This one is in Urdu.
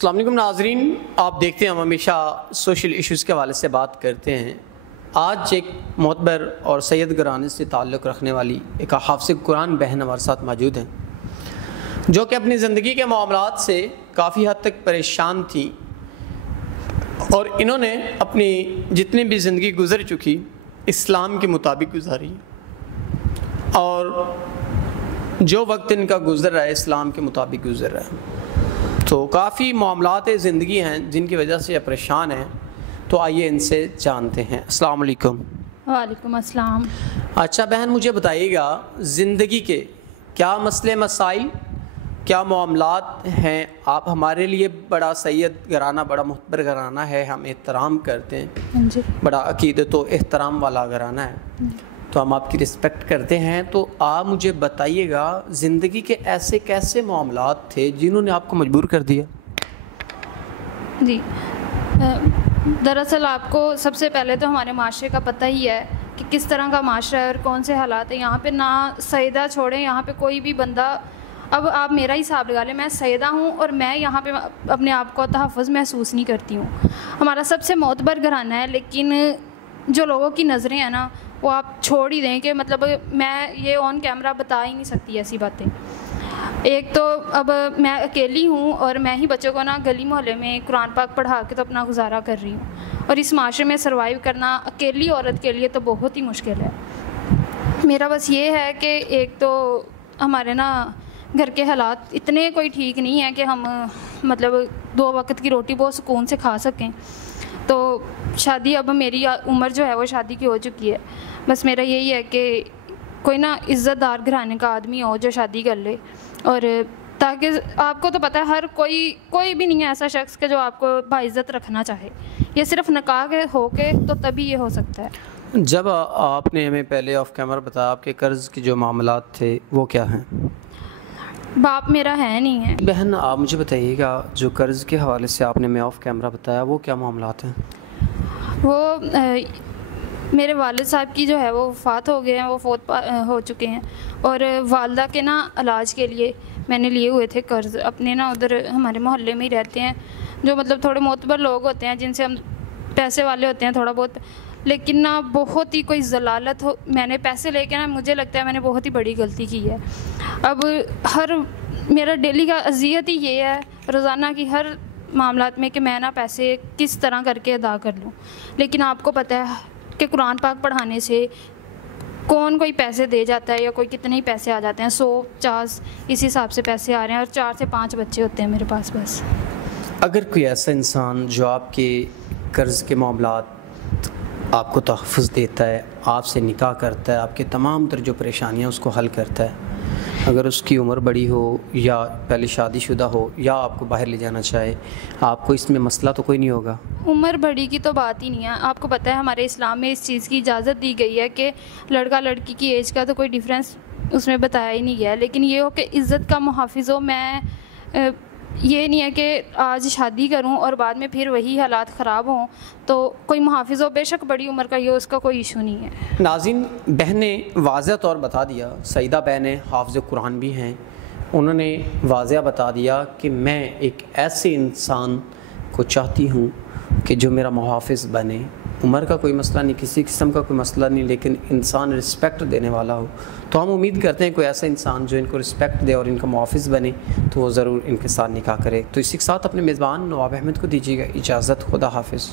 السلام علیکم ناظرین، آپ دیکھتے ہیں ہم ہمیشہ سوشل ایشوز کے حوالے سے بات کرتے ہیں۔ آج ایک معتبر اور سید گھرانے سے تعلق رکھنے والی ایک حافظ قرآن بہن ہمارے ساتھ موجود ہیں، جو کہ اپنی زندگی کے معاملات سے کافی حد تک پریشان تھیں، اور انہوں نے اپنی جتنی بھی زندگی گزر چکی اسلام کے مطابق گزاری، اور جو وقت ان کا گزر رہا ہے اسلام کے مطابق گزر رہا ہے۔ تو کافی معاملات زندگی ہیں جن کی وجہ سے یہ پریشان ہیں، تو آئیے ان سے جانتے ہیں۔ السلام علیکم۔ وعلیکم السلام۔ اچھا بہن، مجھے بتائیے گا زندگی کے کیا مسئلے مسائل، کیا معاملات ہیں؟ آپ ہمارے لیے بڑا سید گھرانہ، بڑا معتبر گھرانہ ہے، ہم احترام کرتے ہیں، جی بڑا عقیدت و احترام والا گھرانہ ہے، تو ہم آپ کی رسپیکٹ کرتے ہیں۔ تو آپ مجھے بتائیے گا زندگی کے ایسے کیسے معاملات تھے جنہوں نے آپ کو مجبور کر دیا؟ جی، دراصل آپ کو سب سے پہلے تو ہمارے معاشرے کا پتہ ہی ہے کہ کس طرح کا معاشرہ ہے اور کون سے حالات ہیں یہاں پہ۔ نہ سیدہ چھوڑیں، یہاں پہ کوئی بھی بندہ، اب آپ میرا ہی حساب لگا لیں، میں سیدہ ہوں اور میں یہاں پہ اپنے آپ کو تحفظ محسوس نہیں کرتی ہوں۔ ہمارا سب سے معتبر گھرانہ ہے، لیکن جو لوگوں کی نظریں ہیں نا، وہ آپ چھوڑ ہی دیں کہ مطلب میں یہ آن کیمرہ بتا ہی نہیں سکتی ایسی باتیں۔ ایک تو اب میں اکیلی ہوں اور میں ہی بچوں کو نا گلی محلے میں قرآن پاک پڑھا کے تو اپنا گزارا کر رہی ہوں، اور اس معاشرے میں سروائیو کرنا اکیلی عورت کے لیے تو بہت ہی مشکل ہے۔ میرا بس یہ ہے کہ ایک تو ہمارے نا گھر کے حالات اتنے کوئی ٹھیک نہیں ہیں کہ ہم مطلب 2 وقت کی روٹی بہت سکون سے کھا سکیں۔ تو شادی، اب میری عمر جو ہے وہ شادی کی ہو چکی ہے، بس میرا یہی ہے کہ کوئی نا عزت دار گھرانے کا آدمی ہو جو شادی کر لے، اور تاکہ آپ کو تو پتہ ہے ہر کوئی بھی نہیں ہے ایسا شخص کہ جو آپ کو باعزت رکھنا چاہے، یہ صرف نکاح کے ہو کے تو تبھی یہ ہو سکتا ہے۔ جب آپ نے ہمیں پہلے آف کیمرہ بتایا آپ کے قرض کے جو معاملات تھے وہ کیا ہیں؟ باپ میرا ہے نہیں ہے۔ بہن آپ مجھے بتائیے گا جو قرض کے حوالے سے آپ نے ہمیں آف کیمرہ بتایا وہ کیا معاملات ہیں؟ وہ میرے والد صاحب کی جو ہے وہ وفات ہو گئے ہیں، وہ فوت ہو چکے ہیں، اور والدہ کے نا علاج کے لیے میں نے لیے ہوئے تھے قرض اپنے نا، ادھر ہمارے محلے میں ہی رہتے ہیں جو مطلب تھوڑے معتبر لوگ ہوتے ہیں جن سے ہم پیسے والے ہوتے ہیں تھوڑا بہت، لیکن نا بہت ہی کوئی ضلالت ہو، میں نے پیسے لے کے نا مجھے لگتا ہے میں نے بہت ہی بڑی غلطی کی ہے۔ اب میرا ڈیلی کا اذیت ہی یہ ہے روزانہ کی ہر معاملات میں کہ میں نا پیسے کس طرح کر کے ادا کر لوں، لیکن آپ کو پتہ ہے کہ قرآن پاک پڑھانے سے کون کوئی پیسے دے جاتا ہے یا کوئی کتنے ہی پیسے آ جاتے ہیں، 100-50 اس حساب سے پیسے آ رہے ہیں، اور 4 سے 5 بچے ہوتے ہیں میرے پاس بس۔ اگر کوئی ایسا انسان جو آپ کے قرض کے معاملات آپ کو تحفظ دیتا ہے، آپ سے نکاح کرتا ہے، آپ کے تمام تر جو پریشانیاں اس کو حل کرتا ہے، اگر اس کی عمر بڑی ہو یا پہلے شادی شدہ ہو یا آپ کو باہر لے جانا چاہے، آپ کو اس میں مسئلہ تو کوئی نہیں ہوگا؟ عمر بڑی کی تو بات ہی نہیں ہے، آپ کو پتہ ہے ہمارے اسلام میں اس چیز کی اجازت دی گئی ہے کہ لڑکا لڑکی کی ایج کا تو کوئی ڈیفرنس اس میں بتایا ہی نہیں گیا ہے، لیکن یہ ہو کہ عزت کا محافظ ہو۔ میں یہ نہیں ہے کہ آج شادی کروں اور بعد میں پھر وہی حالات خراب ہوں، تو کوئی محافظ ہو، بے شک بڑی عمر کا یہ اس کا کوئی ایشو نہیں ہے۔ ناظرین، بہن نے واضح طور بتا دیا، سیدہ بہنیں حافظ قرآن بھی ہیں، انہوں نے واضح بتا دیا کہ میں ایک ایسے انسان کو چاہتی ہوں کہ جو میرا محافظ بنے۔ عمر کا کوئی مسئلہ نہیں، کسی قسم کا کوئی مسئلہ نہیں، لیکن انسان رسپیکٹ دینے والا ہو۔ تو ہم امید کرتے ہیں کوئی ایسا انسان جو ان کو رسپیکٹ دے اور ان کا محافظ بنے تو وہ ضرور ان کے ساتھ نکاح کرے۔ تو اسی کے ساتھ اپنے میزبان نواب احمد کو دیجیے گا اجازت۔ خدا حافظ۔